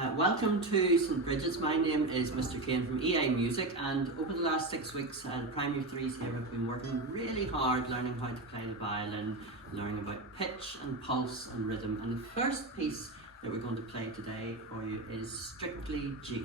Welcome to St Brigid's. My name is Mr. Kane from EA Music, and over the last 6 weeks the primary threes here have been working really hard learning how to play the violin, learning about pitch and pulse and rhythm. And the first piece that we're going to play today for you is strictly G.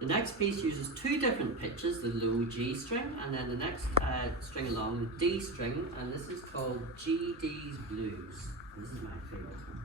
The next piece uses two different pitches, the low G string and then the next string along, the D string, and this is called GD's Blues. This is my favourite one.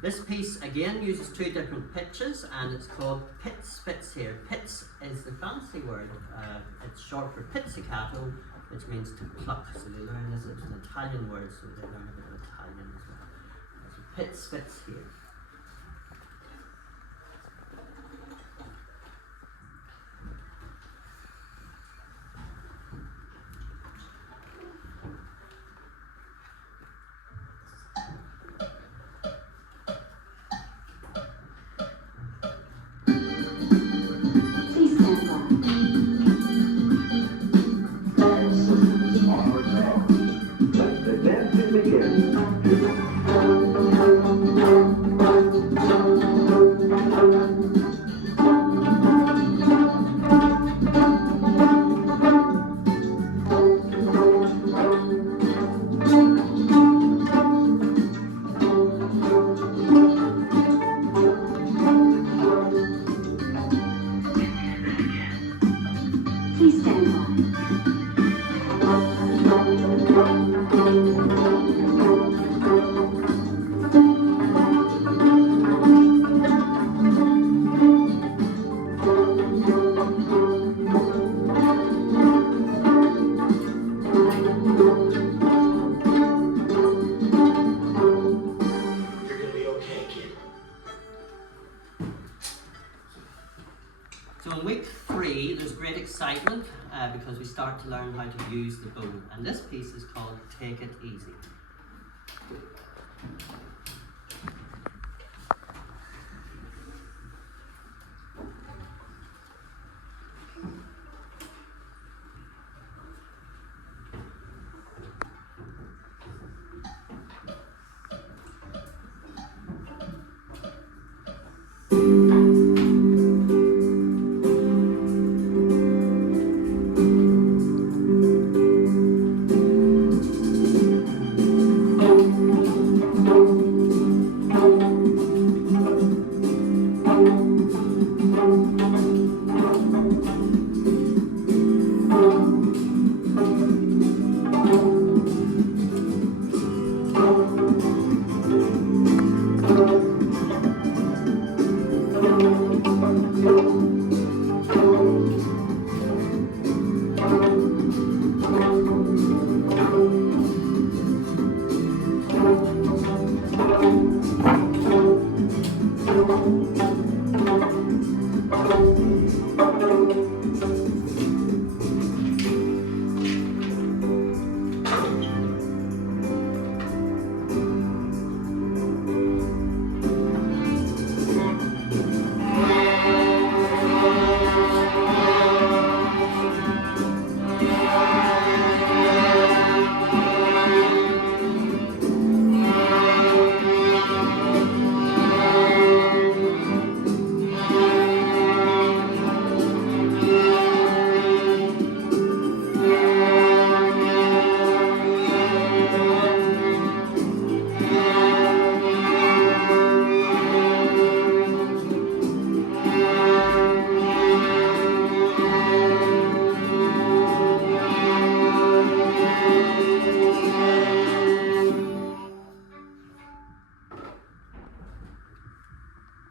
This piece again uses two different pitches and it's called pizzicato here. Pizz is the fancy word. It's short for pizzicato, which means to pluck. So they learn this, it's an Italian word, so they learn a bit of Italian as well. So pizzicato here. Let the dancing begin. start to learn how to use the bow. And this piece is called Take It Easy.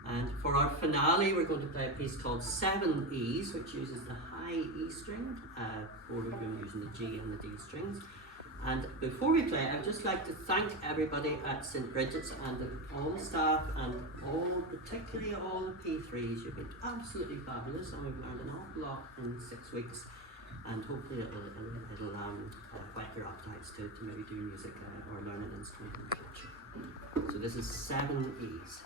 And for our finale, we're going to play a piece called 7 E's, which uses the high E string. 4 of them using the G and the D strings. And before we play, I'd just like to thank everybody at St. Brigid's and all the staff and particularly all the P3s. You've been absolutely fabulous, and we've learned an awful lot in 6 weeks. And hopefully it'll whet your appetites to maybe do music or learn an instrument in the future. So this is 7 E's.